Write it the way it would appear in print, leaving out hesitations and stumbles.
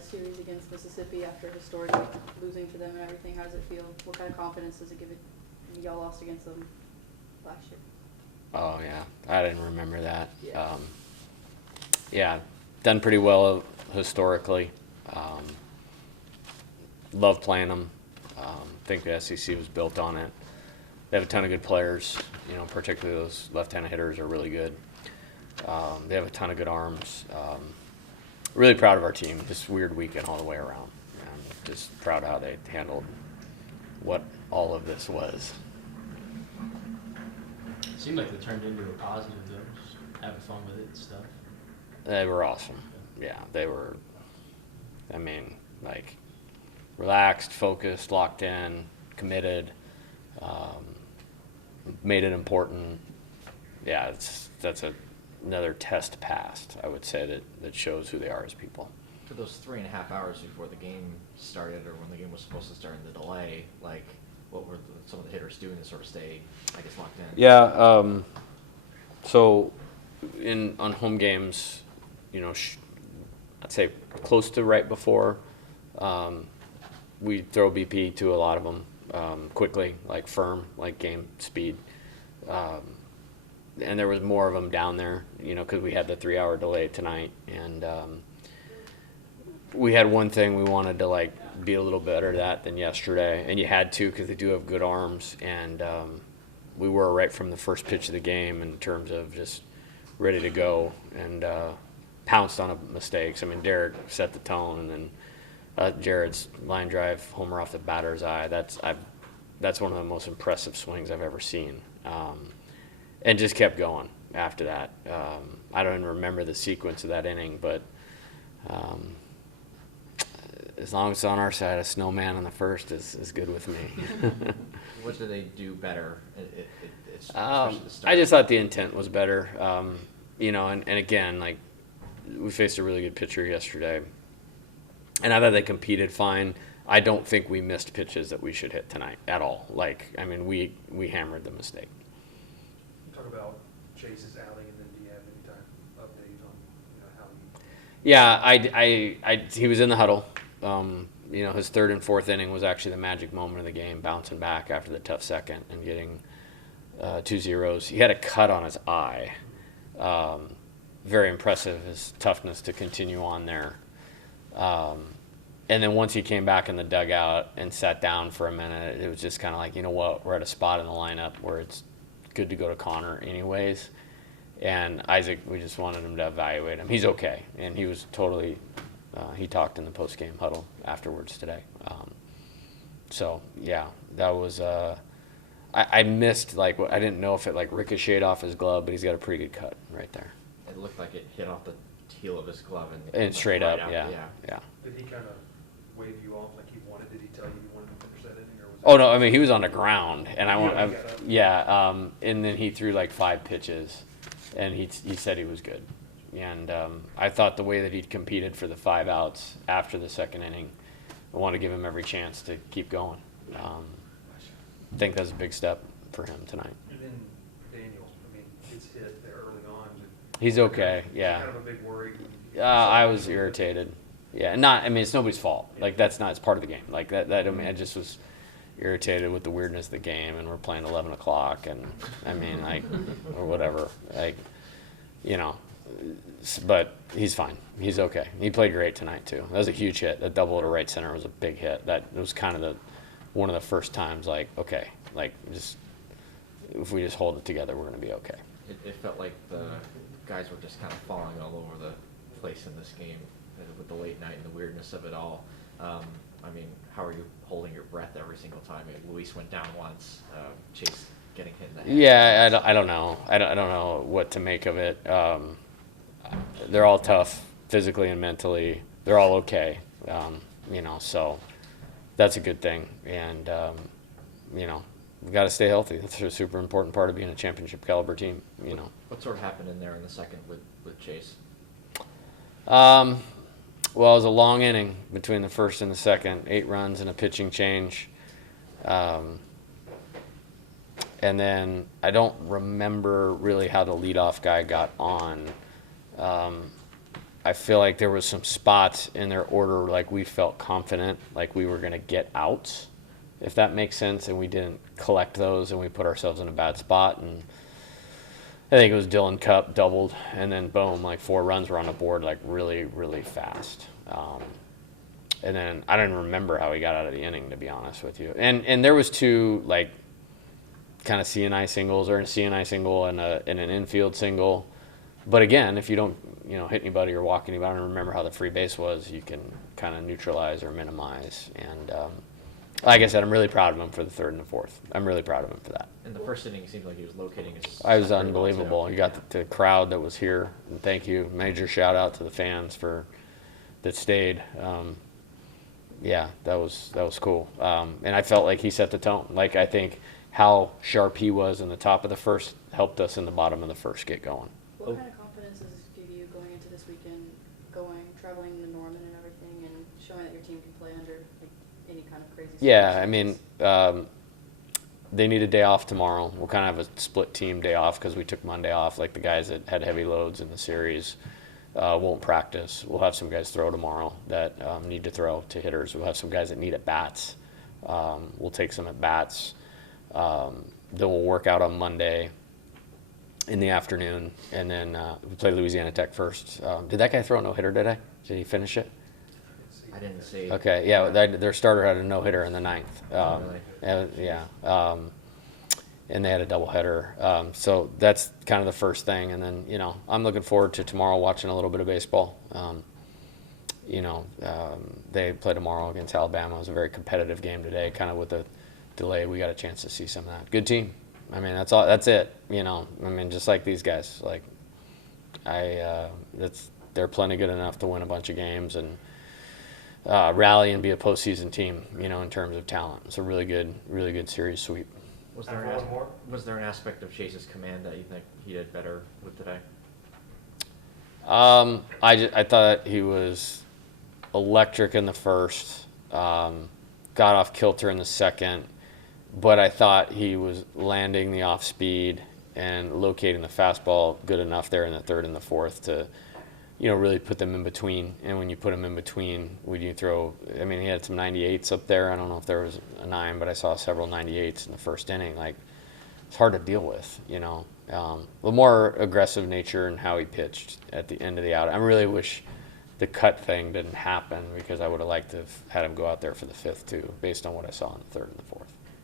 series against Mississippi after historically losing to them and everything. How does it feel? What kind of confidence does it give it? Y'all lost against them last year. Oh, yeah. I didn't remember that. Yeah. Yeah, done pretty well historically. Love playing them. Think the SEC was built on it. They have a ton of good players, particularly those left-handed hitters are really good. They have a ton of good arms. Really proud of our team. Just weird weekend all the way around. And just proud of how they handled what all of this was. It seemed like they turned into a positive, though, just having fun with it and stuff. They were awesome. Yeah, they were, relaxed, focused, locked in, committed, made it important. Yeah, that's another test passed, I would say, that shows who they are as people. For those 3.5 hours before the game started, or when the game was supposed to start in the delay, what were some of the hitters doing to sort of stay, locked in? Yeah, so on home games, I'd say close to right before, we throw BP to a lot of them quickly, firm, game speed. And there was more of them down there, because we had the 3-hour delay tonight. And we had one thing we wanted to, be a little better at that than yesterday. And you had to, because they do have good arms. And we were right from the first pitch of the game in terms of just ready to go and pounced on mistakes. Derek set the tone, and then Jared's line drive homer off the batter's eye. That's one of the most impressive swings I've ever seen. And just kept going after that. I don't even remember the sequence of that inning, but as long as it's on our side, a snowman on the first is good with me. What did they do better? I just thought the intent was better. And again, we faced a really good pitcher yesterday, and I thought they competed fine. I don't think we missed pitches that we should hit tonight at all. We hammered the mistake. Talk about Chase's outing, and then do you have any type of update on how he? Yeah, he was in the huddle. His third and fourth inning was actually the magic moment of the game, bouncing back after the tough second and getting 2 zeros. He had a cut on his eye. Very impressive, his toughness to continue on there. And then once he came back in the dugout and sat down for a minute, it was just kind of what, we're at a spot in the lineup where it's good to go to Connor anyways. And Isaac, we just wanted him to evaluate him. He's okay. And he was totally, he talked in the post-game huddle afterwards today. That was, I missed, I didn't know if it, ricocheted off his glove, but he's got a pretty good cut right there. It looked like it hit off the heel of his glove. And straight up, yeah. Did he kind of wave you off like he wanted? Did he tell you he wanted to finish that inning? Oh, no, he was on the ground. And and then he threw 5 pitches, and he said he was good. And I thought the way that he'd competed for the 5 outs after the second inning, I want to give him every chance to keep going. I think that's a big step for him tonight. And then Daniel, his hit there early on. He's okay, yeah. Kind of a big worry. I was irritated. Yeah, it's nobody's fault. That's not, it's part of the game. I just was irritated with the weirdness of the game, and we're playing 11 o'clock, and or whatever. But he's fine. He's okay. He played great tonight, too. That was a huge hit. That double to right center was a big hit. That was kind of one of the first times, if we just hold it together, we're going to be okay. It felt like the guys were just kind of falling all over the place in this game with the late night and the weirdness of it all. How are you holding your breath every single time? Luis went down once. Chase getting hit in the head. Yeah, I don't know. I don't know what to make of it. They're all tough physically and mentally. They're all okay. So that's a good thing. And we've got to stay healthy. That's a super important part of being a championship caliber team. What sort of happened in there in the second with Chase? Well, it was a long inning between the first and the second, 8 runs and a pitching change. And then I don't remember really how the leadoff guy got on. I feel like there was some spots in their order like we felt confident, like we were going to get outs, if that makes sense, and we didn't collect those, and we put ourselves in a bad spot. And I think it was Dylan Cup doubled, and then boom, like 4 runs were on the board, like really, really fast. And then I don't even remember how he got out of the inning, to be honest with you. And there was 2 like kind of CNI singles, or a CNI single and an infield single. But again, if you don't hit anybody or walk anybody, I don't remember how the free base was, you can kind of neutralize or minimize. And like I said, I'm really proud of him for the 3rd and the 4th. I'm really proud of him for that. In the first inning, it seemed like he was locating his. I was stuff pretty well, too. unbelievable. You got the crowd that was here, and thank you. Major shout out to the fans that stayed. Yeah, that was cool. And I felt like he set the tone. Like, I think how sharp he was in the top of the first helped us in the bottom of the first get going. What kind of confidence does this give you going into this weekend, traveling to Norman and everything, and showing that your team can play under like any kind of crazy? Yeah, I mean, they need a day off tomorrow. We'll kind of have a split team day off because we took Monday off. Like the guys that had heavy loads in the series won't practice. We'll have some guys throw tomorrow that need to throw to hitters. We'll have some guys that need at bats. We'll take some at bats. Then we'll work out on Monday in the afternoon, and then we play Louisiana Tech first. Did that guy throw a no-hitter today? Did he finish it? I didn't see. Okay, yeah, their starter had a no-hitter in the 9th. Really? Yeah, and they had a doubleheader. So that's kind of the first thing, and then I'm looking forward to tomorrow watching a little bit of baseball. They play tomorrow against Alabama. It was a very competitive game today. Kind of with the delay, we got a chance to see some of that. Good team. I mean, that's all. That's it. I mean, just like these guys. Like, they're plenty good enough to win a bunch of games and rally and be a postseason team. In terms of talent, it's a really good series sweep. Was Time there, for an, one more? was there an aspect of Chase's command that you think he did better with today? I thought he was electric in the first, got off kilter in the second, but I thought he was landing the off speed and locating the fastball good enough there in the 3rd and the 4th to, really put them in between. And when you put them in between, when you throw, I mean, he had some 98s up there. I don't know if there was a 9, but I saw several 98s in the first inning. Like, it's hard to deal with, the more aggressive nature and how he pitched at the end of the out. I really wish the cut thing didn't happen because I would have liked to have had him go out there for the 5th too, based on what I saw in the 3rd and the 4th.